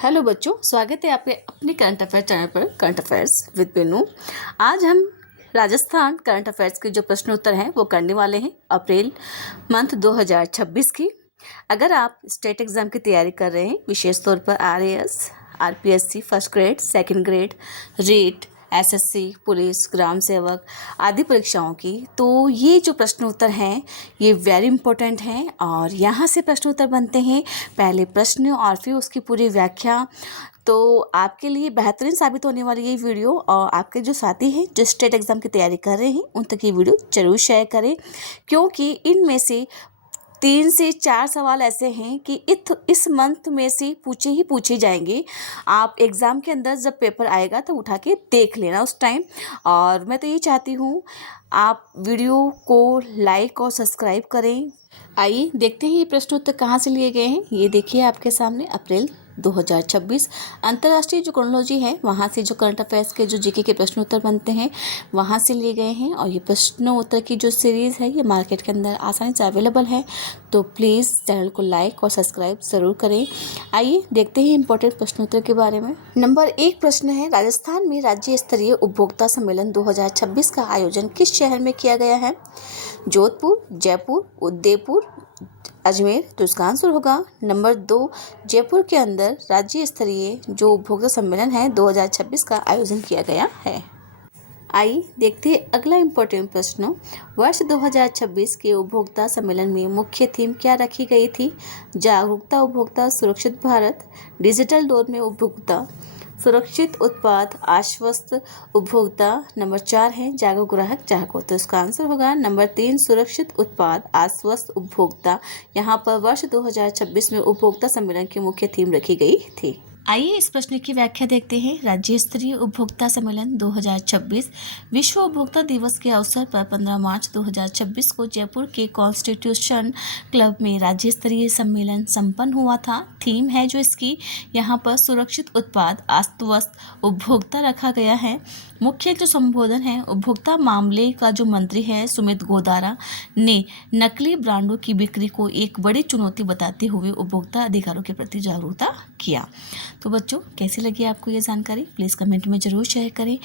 Hello बच्चों, स्वागत है आपके अपने करंट अफेयर चैनल पर करंट अफेयर्स विद बिनू। आज हम राजस्थान करंट अफेयर्स के जो प्रश्न उत्तर हैं वो करने वाले हैं अप्रैल मंथ 2026 की। अगर आप स्टेट एग्ज़ाम की तैयारी कर रहे हैं, विशेष तौर पर RAS, RPSC first grade, second grade, REET, SSC, police, ग्राम सेवक आदि परीक्षाओं की, तो ये जो प्रश्न उत्तर हैं ये वेरी इंपॉर्टेंट हैं और यहाँ से प्रश्न उत्तर बनते हैं। पहले प्रश्न और फिर उसकी पूरी व्याख्या। तो आपके लिए बेहतरीन साबित होने वाली ये वीडियो, और आपके जो साथी हैं जो स्टेट एग्ज़ाम की तैयारी कर रहे हैं उन तक ये वीडियो ज़रूर शेयर करें, क्योंकि इनमें से 3 से 4 सवाल ऐसे हैं कि इस मंथ में से पूछे जाएंगे। आप एग्ज़ाम के अंदर जब पेपर आएगा तो उठा के देख लेना उस टाइम। और मैं तो ये चाहती हूँ आप वीडियो को लाइक और सब्सक्राइब करें। आइए देखते हैं ये प्रश्न उत्तर कहाँ से लिए गए हैं। ये देखिए आपके सामने अप्रैल 2026 अंतर्राष्ट्रीय जो क्रोनोलॉजी है वहाँ से जो करंट अफेयर्स के जो जीके के प्रश्न उत्तर बनते हैं वहाँ से लिए गए हैं। और ये प्रश्न उत्तर की जो सीरीज़ है ये मार्केट के अंदर आसानी से अवेलेबल है, तो प्लीज़ चैनल को लाइक और सब्सक्राइब ज़रूर करें। आइए देखते हैं इंपॉर्टेंट प्रश्न उत्तर के बारे में। नंबर 1 प्रश्न है, राजस्थान में राज्य स्तरीय उपभोक्ता सम्मेलन 2026 का आयोजन किस शहर में किया गया है? जोधपुर, जयपुर, उदयपुर, अजमेर। तो इसका आंसर होगा नंबर 2, जयपुर के अंदर राज्य स्तरीय जो उपभोक्ता सम्मेलन है 2026 का आयोजन किया गया है। आइए देखते हैं अगला इम्पोर्टेंट प्रश्न। वर्ष 2026 के उपभोक्ता सम्मेलन में मुख्य थीम क्या रखी गई थी? जागरूकता उपभोक्ता, सुरक्षित भारत, डिजिटल दौर में उपभोक्ता, सुरक्षित उत्पाद, आश्वस्त उपभोक्ता। नंबर 4 है जागरूक ग्राहक जागो। तो इसका आंसर होगा नंबर 3, सुरक्षित उत्पाद, आश्वस्त उपभोक्ता। यहाँ पर वर्ष 2026 में उपभोक्ता सम्मेलन की मुख्य थीम रखी गई थी। आइए इस प्रश्न की व्याख्या देखते हैं। राज्य स्तरीय उपभोक्ता सम्मेलन 2026 विश्व उपभोक्ता दिवस के अवसर पर 15 मार्च 2026 को जयपुर के कॉन्स्टिट्यूशन क्लब में राज्य स्तरीय सम्मेलन संपन्न हुआ था। थीम है जो इसकी यहाँ पर सुरक्षित उत्पाद, आश्वस्त उपभोक्ता रखा गया है। मुख्य जो संबोधन है उपभोक्ता मामले का जो मंत्री है सुमित गोदारा ने नकली ब्रांडों की बिक्री को एक बड़ी चुनौती बताते हुए उपभोक्ता अधिकारों के प्रति जागरूकता किया। तो बच्चों, कैसी लगी आपको ये जानकारी? प्लीज़ कमेंट में ज़रूर शेयर करें।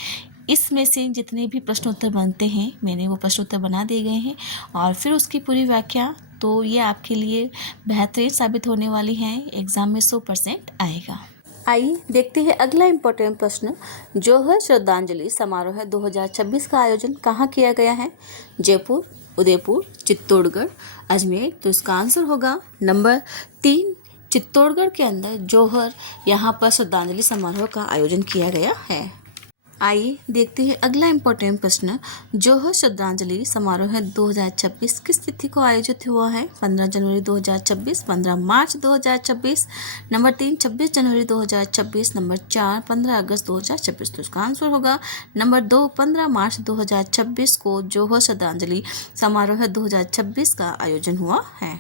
इसमें से जितने भी प्रश्न उत्तर बनते हैं मैंने वो प्रश्न उत्तर बना दिए गए हैं और फिर उसकी पूरी व्याख्या, तो ये आपके लिए बेहतरीन साबित होने वाली है। एग्ज़ाम में 100% आएगा। आइए देखते हैं अगला इम्पोर्टेंट प्रश्न। जौहर श्रद्धांजलि समारोह 2026 का आयोजन कहाँ किया गया है? जयपुर, उदयपुर, चित्तौड़गढ़, अजमेर। तो इसका आंसर होगा नंबर 3, चित्तौड़गढ़ के अंदर जौहर यहाँ पर श्रद्धांजलि समारोह का आयोजन किया गया है। आइए देखते हैं अगला इम्पोर्टेंट प्रश्न। जौहर श्रद्धांजलि समारोह 2026 किस तिथि को आयोजित हुआ है? 15 जनवरी 2026, 15 मार्च 2026, नंबर 3 26 जनवरी 2026, नंबर 4 15 अगस्त 2026। तो इसका आंसर होगा नंबर 2, 15 मार्च 2026 को जौहर श्रद्धांजलि समारोह 2026 का आयोजन हुआ है।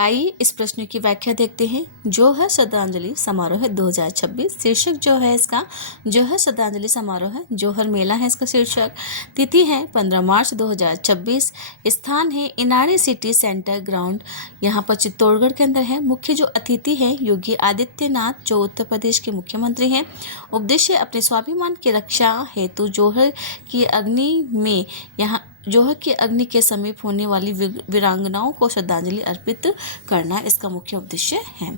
आइए इस प्रश्न की व्याख्या देखते हैं। जौहर श्रद्धांजलि समारोह 2026 शीर्षक जो है इसका जौहर श्रद्धांजलि समारोह जौहर मेला है इसका शीर्षक। तिथि है 15 मार्च 2026। स्थान है इनानी सिटी सेंटर ग्राउंड, यहाँ पर चित्तौड़गढ़ के अंदर है। मुख्य जो अतिथि है योगी आदित्यनाथ जो उत्तर प्रदेश के मुख्यमंत्री हैं। उद्देश्य अपने स्वाभिमान की रक्षा हेतु जौहर की अग्नि में जौहर की अग्नि के समीप होने वाली वीरांगनाओं को श्रद्धांजलि अर्पित करना इसका मुख्य उद्देश्य है।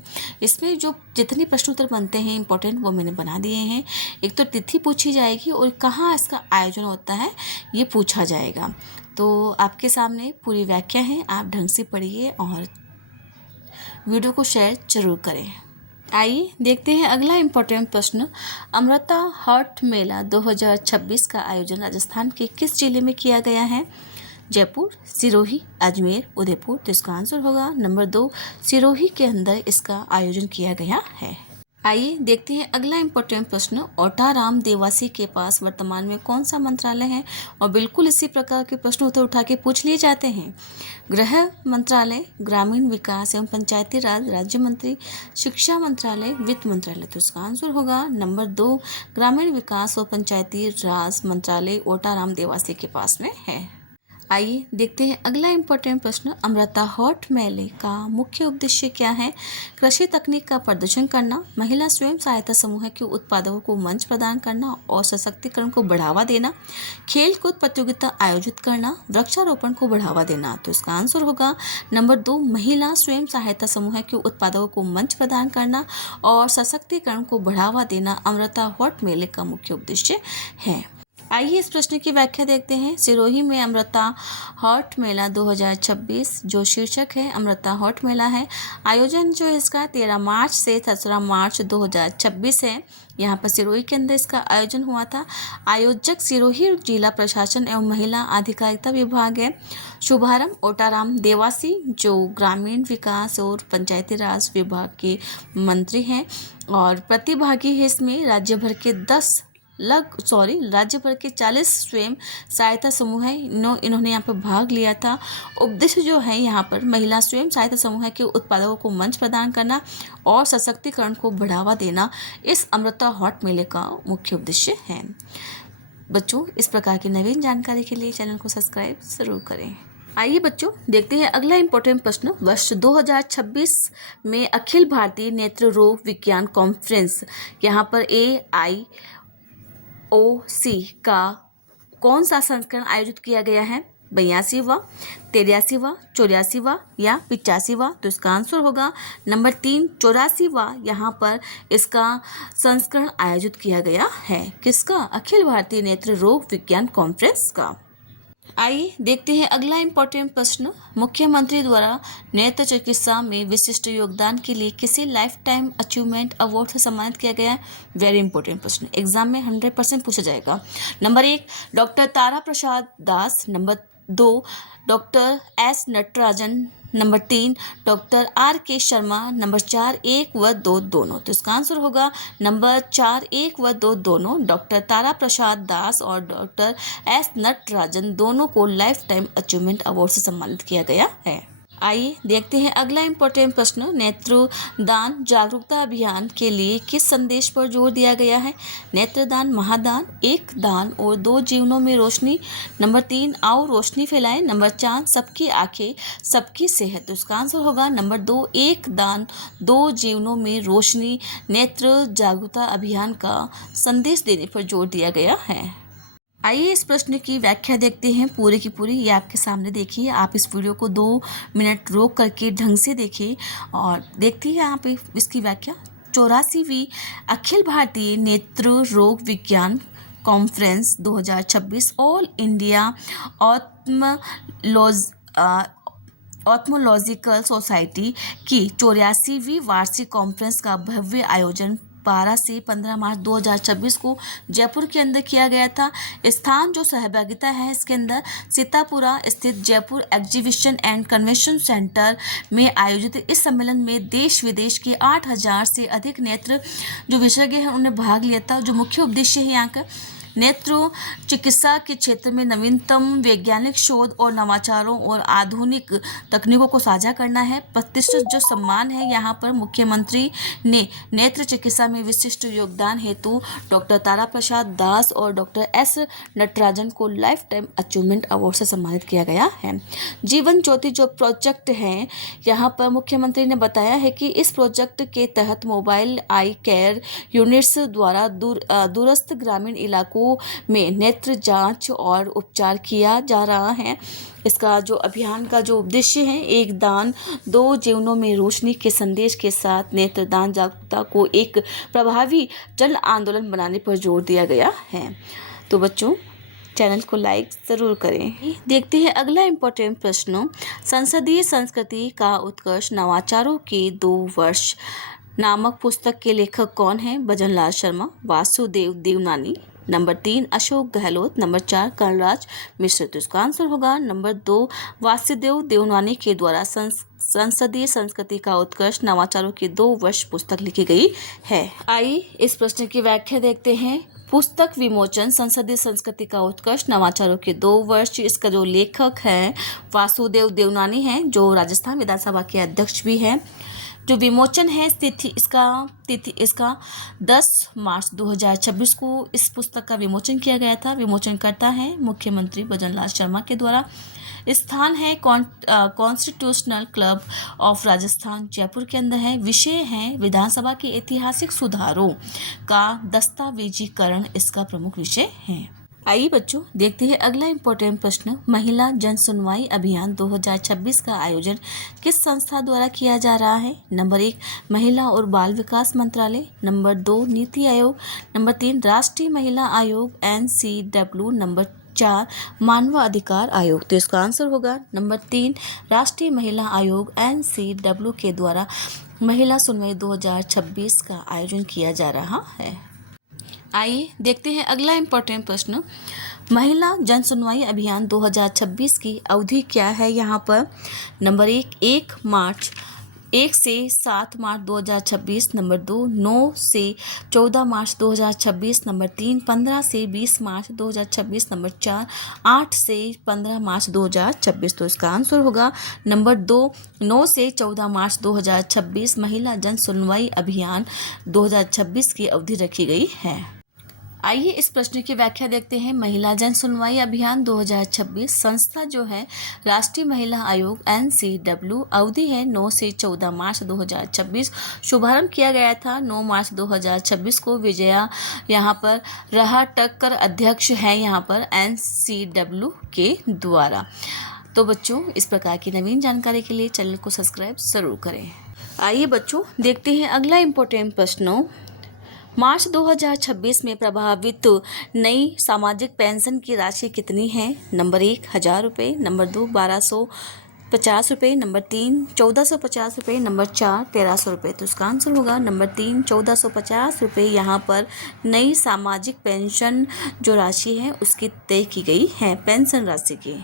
इसमें जो जितने प्रश्न उत्तर बनते हैं इंपॉर्टेंट वो मैंने बना दिए हैं। एक तो तिथि पूछी जाएगी और कहाँ इसका आयोजन होता है ये पूछा जाएगा। तो आपके सामने पूरी व्याख्या है, आप ढंग से पढ़िए और वीडियो को शेयर जरूर करें। आइए देखते हैं अगला इम्पोर्टेंट प्रश्न। अमृता हाट मेला 2026 का आयोजन राजस्थान के किस जिले में किया गया है? जयपुर, सिरोही, अजमेर, उदयपुर। तो इसका आंसर होगा नंबर 2, सिरोही के अंदर इसका आयोजन किया गया है। आइए देखते हैं अगला इम्पोर्टेंट प्रश्न। ओटाराम देवासी के पास वर्तमान में कौन सा मंत्रालय है? और बिल्कुल इसी प्रकार के प्रश्न उत्तर उठा के पूछ लिए जाते हैं। गृह मंत्रालय, ग्रामीण विकास एवं पंचायती राज राज्य मंत्री, शिक्षा मंत्रालय, वित्त मंत्रालय। तो इसका आंसर होगा नंबर 2, ग्रामीण विकास और पंचायती राज मंत्रालय ओटाराम देवासी के पास में है। आइए देखते हैं अगला इम्पोर्टेंट प्रश्न। अमृता हॉट मेले का मुख्य उद्देश्य क्या है? कृषि तकनीक का प्रदर्शन करना, महिला स्वयं सहायता समूह के उत्पादकों को मंच प्रदान करना और सशक्तिकरण को बढ़ावा देना, खेल कूद प्रतियोगिता आयोजित करना, वृक्षारोपण को बढ़ावा देना। तो इसका आंसर होगा नंबर 2, महिला स्वयं सहायता समूह के उत्पादकों को मंच प्रदान करना और सशक्तिकरण को बढ़ावा देना अमृता हॉट मेले का मुख्य उद्देश्य है। आइए इस प्रश्न की व्याख्या देखते हैं। सिरोही में अमृता हॉट मेला 2026 जो शीर्षक है अमृता हॉट मेला है। आयोजन जो है इसका 13 मार्च से 17 मार्च 2026 है। यहाँ पर सिरोही के अंदर इसका आयोजन हुआ था। आयोजक सिरोही जिला प्रशासन एवं महिला अधिकारिता विभाग है। शुभारंभ ओटाराम देवासी जो ग्रामीण विकास और पंचायती राज विभाग के मंत्री हैं और प्रतिभागी है इसमें राज्य भर के 40 स्वयं सहायता समूह है। इन्होंने यहाँ पर भाग लिया था। उद्देश्य जो है यहाँ पर महिला स्वयं सहायता समूह के उत्पादकों को मंच प्रदान करना और सशक्तिकरण को बढ़ावा देना इस अमृता हॉट मेले का मुख्य उद्देश्य है। बच्चों, इस प्रकार की नवीन जानकारी के लिए चैनल को सब्सक्राइब जरूर करें। आइए बच्चों देखते हैं अगला इम्पोर्टेंट प्रश्न। वर्ष 2026 में अखिल भारतीय नेत्र रोग विज्ञान कॉन्फ्रेंस यहाँ पर AIOC का कौन सा संस्करण आयोजित किया गया है? 82वां, 83वां, 84वां या 85वां? तो इसका आंसर होगा नंबर 3, 84वां यहाँ पर इसका संस्करण आयोजित किया गया है। किसका? अखिल भारतीय नेत्र रोग विज्ञान कॉन्फ्रेंस का। आइए देखते हैं अगला इम्पोर्टेंट प्रश्न। मुख्यमंत्री द्वारा नेत्र चिकित्सा में विशिष्ट योगदान के लिए किसे लाइफ टाइम अचीवमेंट अवार्ड से सम्मानित किया गया है? वेरी इंपॉर्टेंट प्रश्न, एग्जाम में 100% पूछा जाएगा। Number 1 doctor Tara Prasad Das, number 2 doctor S Natarajan, number 3 doctor RK Sharma, number 4 1 व 2 दोनों। तो इसका आंसर होगा नंबर 4 1 व 2 दोनों। डॉक्टर तारा प्रसाद दास और डॉक्टर S नटराजन दोनों को लाइफ टाइम अचीवमेंट अवार्ड से सम्मानित किया गया है। आइए देखते हैं अगला इम्पोर्टेंट प्रश्न। नेत्रदान जागरूकता अभियान के लिए किस संदेश पर जोर दिया गया है? नेत्रदान महादान, एक दान और 2 जीवनों में रोशनी, नंबर 3 आओ रोशनी फैलाएं, नंबर 4 सबकी आंखें सबकी सेहत। तो इसका आंसर होगा नंबर 2 एक दान 2 जीवनों में रोशनी। नेत्र जागरूकता अभियान का संदेश देने पर जोर दिया गया है। आइए इस प्रश्न की व्याख्या देखते हैं पूरी की पूरी। ये आपके सामने देखिए। आप इस वीडियो को 2 मिनट रोक करके ढंग से देखिए और देखते हैं यहाँ पे इसकी व्याख्या। 84वीं अखिल भारतीय नेत्र रोग विज्ञान कॉन्फ्रेंस 2026 ऑल इंडिया ऑप्थेल्मोलॉजिकल सोसाइटी की 84वीं वार्षिक कॉन्फ्रेंस का भव्य आयोजन 12 से 15 मार्च 2026 को जयपुर के अंदर किया गया था। स्थान जो सहभागिता है इसके अंदर सीतापुरा स्थित Jaipur exhibition and convention centre में आयोजित इस सम्मेलन में देश विदेश के 8000 से अधिक नेत्र जो विशेषज्ञ हैं उन्होंने भाग लिया था। जो मुख्य उद्देश्य है यहाँ का नेत्र चिकित्सा के क्षेत्र में नवीनतम वैज्ञानिक शोध और नवाचारों और आधुनिक तकनीकों को साझा करना है। प्रतिष्ठित जो सम्मान है यहाँ पर मुख्यमंत्री ने नेत्र चिकित्सा में विशिष्ट योगदान हेतु डॉक्टर तारा प्रसाद दास और डॉक्टर S नटराजन को लाइफ टाइम अचीवमेंट अवार्ड से सम्मानित किया गया है। जीवन ज्योति जो प्रोजेक्ट है यहाँ पर मुख्यमंत्री ने बताया है कि इस प्रोजेक्ट के तहत मोबाइल आई केयर यूनिट्स द्वारा दूरस्थ ग्रामीण इलाकों में नेत्र जांच और उपचार किया जा रहा है। इसका जो अभियान का जो उद्देश्य है एक दान 2 जीवनों में रोशनी के संदेश के साथ नेत्रदान जागरूकता को एक प्रभावी जन आंदोलन बनाने पर जोर दिया गया है। तो बच्चों चैनल को लाइक ज़रूर करें। देखते हैं अगला इम्पोर्टेंट प्रश्न। संसदीय संस्कृति का उत्कर्ष नवाचारों के 2 वर्ष नामक पुस्तक के लेखक कौन हैं? भजनलाल शर्मा, वासुदेव देवनानी, नंबर 3 अशोक गहलोत, नंबर 4 कर्णराज मिश्र। तो इसका आंसर होगा नंबर 2 वासुदेव देवनानी के द्वारा संसदीय संस्कृति का उत्कर्ष नवाचारों के 2 वर्ष पुस्तक लिखी गई है। आइए इस प्रश्न की व्याख्या देखते हैं। पुस्तक विमोचन संसदीय संस्कृति का उत्कर्ष नवाचारों के 2 वर्ष। इसका जो लेखक है वासुदेव देवनानी हैं जो राजस्थान विधानसभा के अध्यक्ष भी हैं। जो विमोचन है तिथि इसका 10 मार्च 2026 को इस पुस्तक का विमोचन किया गया था। विमोचन करता है मुख्यमंत्री भजनलाल शर्मा के द्वारा। स्थान है constitutional club of Rajasthan Jaipur के अंदर है। विषय है विधानसभा के ऐतिहासिक सुधारों का दस्तावेजीकरण इसका प्रमुख विषय है। आइए बच्चों देखते हैं अगला इम्पोर्टेंट प्रश्न। महिला जन सुनवाई अभियान 2026 का आयोजन किस संस्था द्वारा किया जा रहा है? नंबर 1 महिला और बाल विकास मंत्रालय, नंबर 2 नीति आयोग, नंबर 3 राष्ट्रीय महिला आयोग NCW, नंबर 4 मानव अधिकार आयोग। तो इसका आंसर होगा नंबर 3 राष्ट्रीय महिला आयोग NCW के द्वारा महिला सुनवाई 2026 का आयोजन किया जा रहा है। आइए देखते हैं अगला इम्पोर्टेंट प्रश्न। महिला जन सुनवाई अभियान 2026 की अवधि क्या है? यहाँ पर नंबर 1 मार्च 1 से 7 मार्च 2026, नंबर 2 9 से 14 मार्च 2026, नंबर 3 15 से 20 मार्च 2026, नंबर 4 8 से 15 मार्च 2026। तो इसका आंसर होगा नंबर 2 9 से 14 मार्च 2026 महिला जन सुनवाई अभियान 2026 की अवधि रखी गई है। आइए इस प्रश्न की व्याख्या देखते हैं। महिला जन सुनवाई अभियान 2026 संस्था जो है राष्ट्रीय महिला आयोग NCW, अवधि है 9 से 14 मार्च 2026। शुभारंभ किया गया था 9 मार्च 2026 को। विजया यहाँ पर रहा टक्कर अध्यक्ष है यहाँ पर NCW के द्वारा। तो बच्चों इस प्रकार की नवीन जानकारी के लिए चैनल को सब्सक्राइब जरूर करें। आइए बच्चों देखते हैं अगला इम्पोर्टेंट प्रश्नों। मार्च 2026 में प्रभावित नई सामाजिक पेंशन की राशि कितनी है? नंबर 1 1000 रुपये, नंबर 2 1250 रुपये, नंबर 3 1450 रुपये, नंबर 4 1300 रुपये। तो इसका आंसर होगा नंबर 3 1450 रुपये। यहाँ पर नई सामाजिक पेंशन जो राशि है उसकी तय की गई है पेंशन राशि की।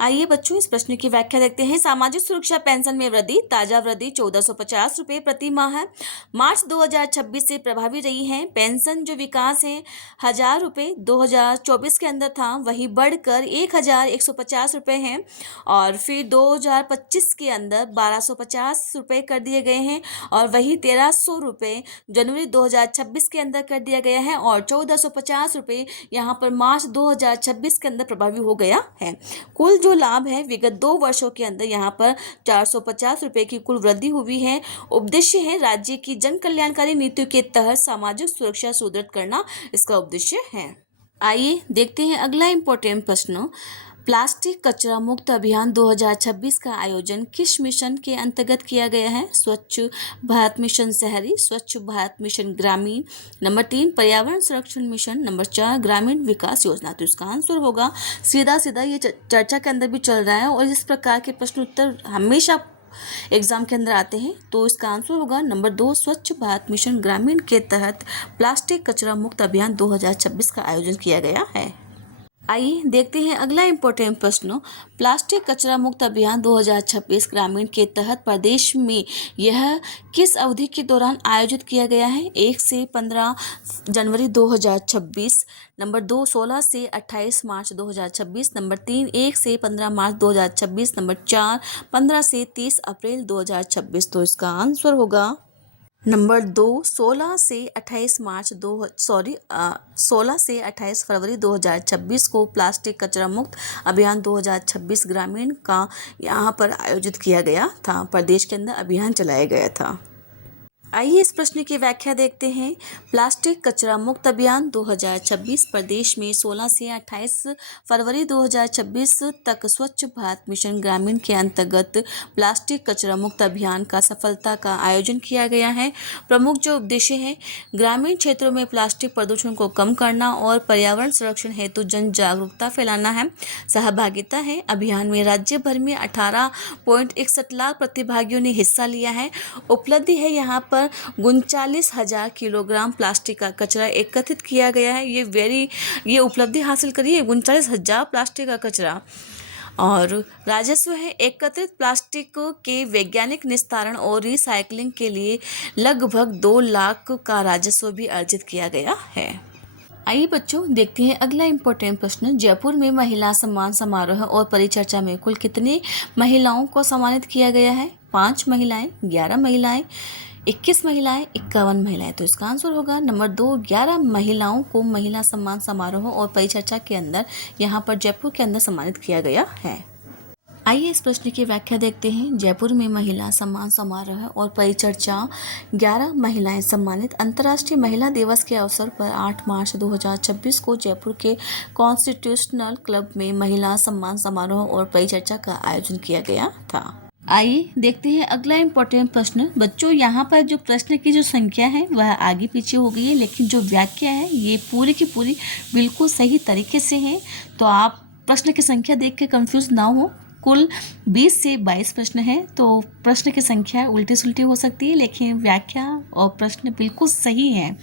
आइए बच्चों इस प्रश्न की व्याख्या देखते हैं। सामाजिक सुरक्षा पेंशन में वृद्धि, ताजा वृद्धि 1450 रुपये प्रति माह है। मार्च 2026 से प्रभावी रही है। पेंशन जो विकास है 1000 रुपये 2024 के अंदर था, वही बढ़कर 1150 रुपये है और फिर 2025 के अंदर 1250 रुपये कर दिए गए हैं और वही 1300 रुपये जनवरी 2026 के अंदर कर दिया गया है और 1450 रुपये यहाँ पर मार्च 2026 के अंदर प्रभावी हो गया है। कुल जो लाभ है विगत 2 वर्षों के अंदर यहाँ पर 450 रुपये की कुल वृद्धि हुई है। उद्देश्य है राज्य की जन कल्याणकारी नीतियों के तहत सामाजिक सुरक्षा सुदृढ़ करना, इसका उद्देश्य है। आइए देखते हैं अगला इम्पोर्टेंट प्रश्न। प्लास्टिक कचरा मुक्त अभियान 2026 का आयोजन किस मिशन के अंतर्गत किया गया है? स्वच्छ भारत मिशन शहरी, स्वच्छ भारत मिशन ग्रामीण, नंबर 3 पर्यावरण संरक्षण मिशन, नंबर 4 ग्रामीण विकास योजना। तो इसका आंसर होगा सीधा ये चर्चा के अंदर भी चल रहा है और इस प्रकार के प्रश्न उत्तर हमेशा एग्जाम के अंदर आते हैं। तो इसका आंसर होगा नंबर 2 स्वच्छ भारत मिशन ग्रामीण के तहत प्लास्टिक कचरा मुक्त अभियान 2026 का आयोजन किया गया है। आइए देखते हैं अगला इम्पोर्टेंट प्रश्न। प्लास्टिक कचरा मुक्त अभियान 2026 ग्रामीण के तहत प्रदेश में यह किस अवधि के दौरान आयोजित किया गया है? 1 से 15 जनवरी 2026, नंबर 2 16 से 28 मार्च 2026, नंबर 3 1 से 15 मार्च 2026, नंबर 4 15 से 30 अप्रैल 2026। तो इसका आंसर होगा नंबर 2 16 से 28 फरवरी 2026 को प्लास्टिक कचरा मुक्त अभियान 2026 ग्रामीण का यहाँ पर आयोजित किया गया था। प्रदेश के अंदर अभियान चलाया गया था। आइए इस प्रश्न की व्याख्या देखते हैं। प्लास्टिक कचरा मुक्त अभियान 2026 प्रदेश में 16 से 28 फरवरी 2026 तक स्वच्छ भारत मिशन ग्रामीण के अंतर्गत प्लास्टिक कचरा मुक्त अभियान का सफलता का आयोजन किया गया है। प्रमुख जो उद्देश्य है ग्रामीण क्षेत्रों में प्लास्टिक प्रदूषण को कम करना और पर्यावरण संरक्षण हेतु जन जागरूकता फैलाना है। सहभागिता है अभियान में राज्य भर में 18.61 लाख प्रतिभागियों ने हिस्सा लिया है। उपलब्धि है यहाँ पर 39,000 किलोग्राम प्लास्टिक का कचरा एकत्रित किया गया है। ये उपलब्धि हासिल करी है 39,000 प्लास्टिक का कचरा। और राजस्व है एकत्रित प्लास्टिक के वैज्ञानिक निस्तारण और रिसाइकलिंग के लिए लगभग 2 लाख का राजस्व भी अर्जित किया गया है। आइए बच्चों देखते हैं अगला इम्पोर्टेंट प्रश्न। जयपुर में महिला सम्मान समारोह और परिचर्चा में कुल कितने महिलाओं को सम्मानित किया गया है? 5 महिलाएं, 11 महिलाएं, 21 महिलाएं, 51 महिलाएं। तो इसका आंसर होगा नंबर 2, 11 महिलाओं को महिला सम्मान समारोह और परिचर्चा के अंदर यहाँ पर जयपुर के अंदर सम्मानित किया गया है। आइए इस प्रश्न की व्याख्या देखते हैं। जयपुर में महिला सम्मान समारोह और परिचर्चा, 11 महिलाएं सम्मानित। अंतर्राष्ट्रीय महिला दिवस के अवसर पर 8 मार्च 2026 को जयपुर के कॉन्स्टिट्यूशनल क्लब में महिला सम्मान समारोह और परिचर्चा का आयोजन किया गया था। आइए देखते हैं अगला इम्पोर्टेंट प्रश्न। बच्चों यहाँ पर जो प्रश्न की जो संख्या है वह आगे पीछे हो गई है, लेकिन जो व्याख्या है ये पूरी की पूरी बिल्कुल सही तरीके से है। तो आप प्रश्न की संख्या देख के कंफ्यूज ना हो। कुल 20 से 22 प्रश्न है, तो प्रश्न की संख्या उल्टी सुलटी हो सकती है, लेकिन व्याख्या और प्रश्न बिल्कुल सही है।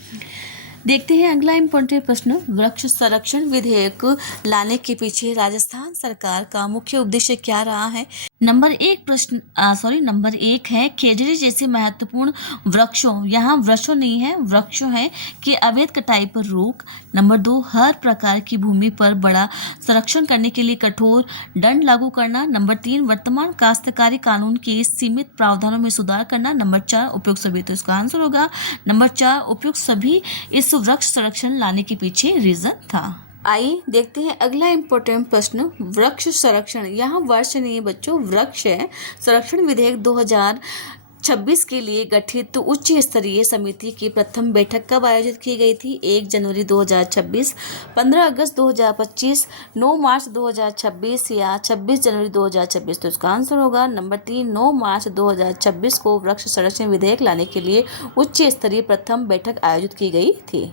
देखते हैं अगला इम्पोर्टेंट प्रश्न। वृक्ष संरक्षण विधेयक लाने के पीछे राजस्थान सरकार का मुख्य उद्देश्य क्या रहा है? नंबर 1 है खेजड़ी जैसे महत्वपूर्ण वृक्षों, यहाँ वृक्षों नहीं है वृक्षों है, कि अवैध कटाई पर रोक। नंबर 2, हर प्रकार की भूमि पर बड़ा संरक्षण करने के लिए कठोर दंड लागू करना। नंबर 3, वर्तमान काश्तकारी कानून के सीमित प्रावधानों में सुधार करना। नंबर 4, उपयुक्त सभी। तो इसका आंसर होगा नंबर 4, उपयुक्त सभी इस वृक्ष संरक्षण लाने के पीछे रीजन था। आइए देखते हैं अगला इम्पोर्टेंट प्रश्न। वृक्ष संरक्षण, यहाँ वर्ष नहीं है बच्चों, वृक्ष है। संरक्षण विधेयक 2026 के लिए गठित उच्च स्तरीय समिति की प्रथम बैठक कब आयोजित की गई थी? 1 जनवरी 2026, 15 अगस्त 2025, 9 मार्च 2026 या 26 जनवरी 2026। तो इसका आंसर होगा नंबर 3, 9 मार्च 2026 को वृक्ष संरक्षण विधेयक लाने के लिए उच्च स्तरीय प्रथम बैठक आयोजित की गई थी।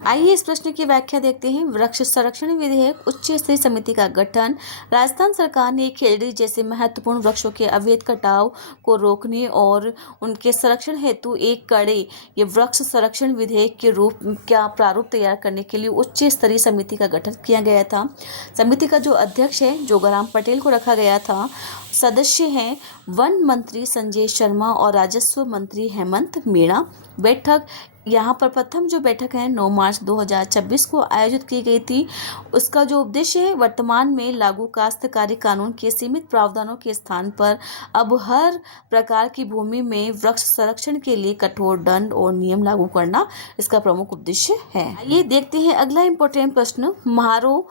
आइए इस प्रश्न की व्याख्या देखते हैं। वृक्ष संरक्षण विधेयक उच्च स्तरीय समिति का गठन। राजस्थान सरकार ने खेजड़ी जैसे महत्वपूर्ण वृक्षों के अवैध कटाव को रोकने और उनके संरक्षण हेतु एक कड़े ये वृक्ष संरक्षण विधेयक के रूप का प्रारूप तैयार करने के लिए उच्च स्तरीय समिति का गठन किया गया था। समिति का जो अध्यक्ष है जोगाराम पटेल को रखा गया था। सदस्य हैं वन मंत्री संजय शर्मा और राजस्व मंत्री हेमंत मीणा। बैठक यहाँ पर प्रथम जो बैठक है 9 मार्च 2026 को आयोजित की गई थी। उसका जो उद्देश्य है वर्तमान में लागू काश्तकारी कानून के सीमित प्रावधानों के स्थान पर अब हर प्रकार की भूमि में वृक्ष संरक्षण के लिए कठोर दंड और नियम लागू करना इसका प्रमुख उद्देश्य है। ये देखते हैं अगला इम्पोर्टेंट प्रश्न। म्हारो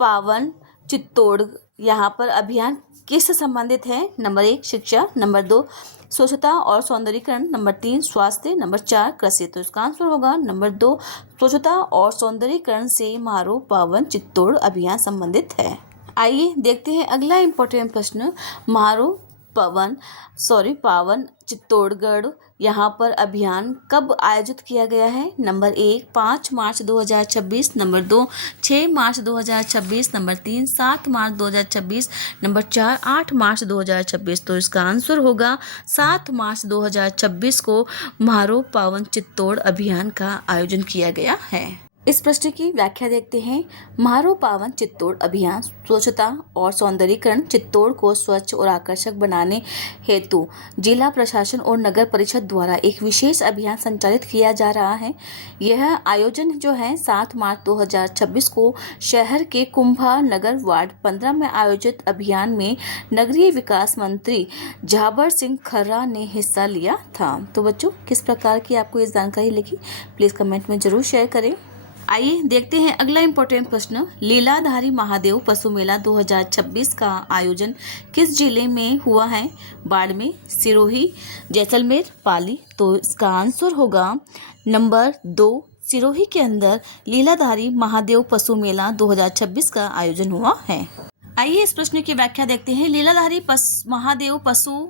पावन चित्तौड़ यहाँ पर अभियान किससे संबंधित है? नंबर 1 शिक्षा, नंबर 2 स्वच्छता और सौंदर्यीकरण, नंबर 3 स्वास्थ्य, नंबर 4 कृषि। तो इसका आंसर होगा नंबर 2 स्वच्छता और सौंदर्यीकरण से म्हारो पावन चित्तौड़ अभियान संबंधित है। आइए देखते हैं अगला इम्पोर्टेंट प्रश्न। म्हारो पावन चित्तौड़गढ़ यहाँ पर अभियान कब आयोजित किया गया है? नंबर 1 5 मार्च 2026, नंबर 2 6 मार्च 2026, नंबर 3 7 मार्च 2026, नंबर 4 8 मार्च 2026। तो इसका आंसर होगा 7 मार्च 2026 को म्हारो पावन चित्तौड़ अभियान का आयोजन किया गया है। इस प्रश्न की व्याख्या देखते हैं। म्हारो पावन चित्तौड़ अभियान स्वच्छता और सौंदर्यीकरण चित्तौड़ को स्वच्छ और आकर्षक बनाने हेतु जिला प्रशासन और नगर परिषद द्वारा एक विशेष अभियान संचालित किया जा रहा है। यह आयोजन जो है 7 मार्च 2026 को शहर के कुंभा नगर वार्ड 15 में आयोजित अभियान में नगरीय विकास मंत्री झाबर सिंह खर्रा ने हिस्सा लिया था। तो बच्चों किस प्रकार की आपको ये जानकारी लगी प्लीज़ कमेंट में ज़रूर शेयर करें। आइए देखते हैं अगला इम्पोर्टेंट प्रश्न। लीलाधारी महादेव पशु मेला 2026 का आयोजन किस जिले में हुआ है? बाड़मेर, सिरोही, जैसलमेर, पाली। तो इसका आंसर होगा नंबर 2 सिरोही के अंदर लीलाधारी महादेव पशु मेला 2026 का आयोजन हुआ है। आइए इस प्रश्न की व्याख्या देखते हैं। लीलाधारी महादेव पशु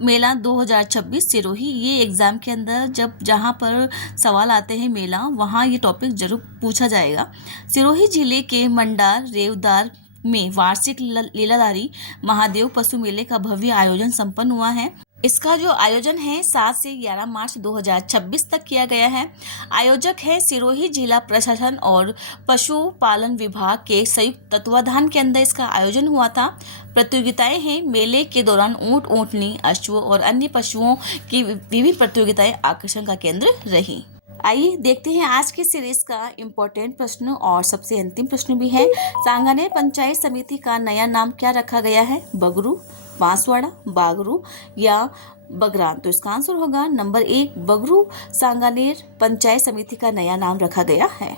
मेला 2026 सिरोही, ये एग्ज़ाम के अंदर जहाँ पर सवाल आते हैं मेला वहाँ ये टॉपिक जरूर पूछा जाएगा। सिरोही जिले के मंडार रेवदार में वार्षिक लीलाधारी महादेव पशु मेले का भव्य आयोजन संपन्न हुआ है। इसका जो आयोजन है 7 से 11 मार्च 2026 तक किया गया है। आयोजक है सिरोही जिला प्रशासन और पशुपालन विभाग के संयुक्त तत्वाधान के अंदर इसका आयोजन हुआ था। प्रतियोगिताएं हैं मेले के दौरान ऊंट, ऊंटनी, अश्व और अन्य पशुओं की विभिन्न प्रतियोगिताएं आकर्षण का केंद्र रही। आइए देखते हैं आज की सीरीज का इम्पोर्टेंट प्रश्न और सबसे अंतिम प्रश्न भी है। सांगानेर पंचायत समिति का नया नाम क्या रखा गया है? बगरू, बांसवाड़ा, बागरू या बगरान। तो इसका आंसर होगा नंबर 1 बगरू सांगानेर पंचायत समिति का नया नाम रखा गया है।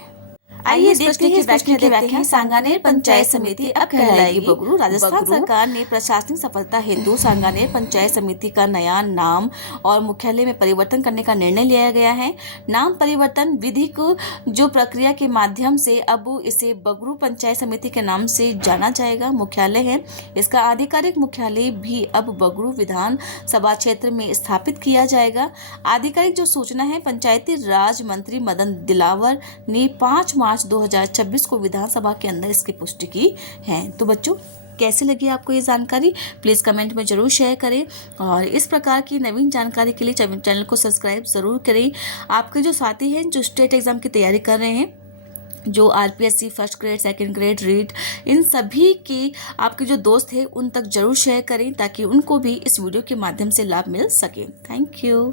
आइए देखते हैं व्याख्या। सांगानेर पंचायत समिति अब कहलाएगी बगरू। राजस्थान सरकार ने प्रशासनिक सफलता हेतु सांगानेर पंचायत समिति का नया नाम और मुख्यालय में परिवर्तन करने का निर्णय लिया गया है। नाम परिवर्तन विधिक जो प्रक्रिया के माध्यम से अब इसे बगरू पंचायत समिति के नाम से जाना जाएगा। मुख्यालय है, इसका आधिकारिक मुख्यालय भी अब बगरू विधान सभा क्षेत्र में स्थापित किया जाएगा। आधिकारिक जो सूचना है पंचायती राज मंत्री मदन दिलावर ने 5 मार्च 2026 को विधानसभा के अंदर इसकी पुष्टि की है। तो बच्चों, कैसे लगी आपको ये जानकारी? प्लीज़ कमेंट में ज़रूर शेयर करें और इस प्रकार की नवीन जानकारी के लिए चैनल को सब्सक्राइब ज़रूर करें। आपके जो साथी हैं जो स्टेट एग्ज़ाम की तैयारी कर रहे हैं, जो RPSC first grade, second grade, REET, इन सभी के आपके जो दोस्त हैं उन तक ज़रूर शेयर करें ताकि उनको भी इस वीडियो के माध्यम से लाभ मिल सके। Thank you.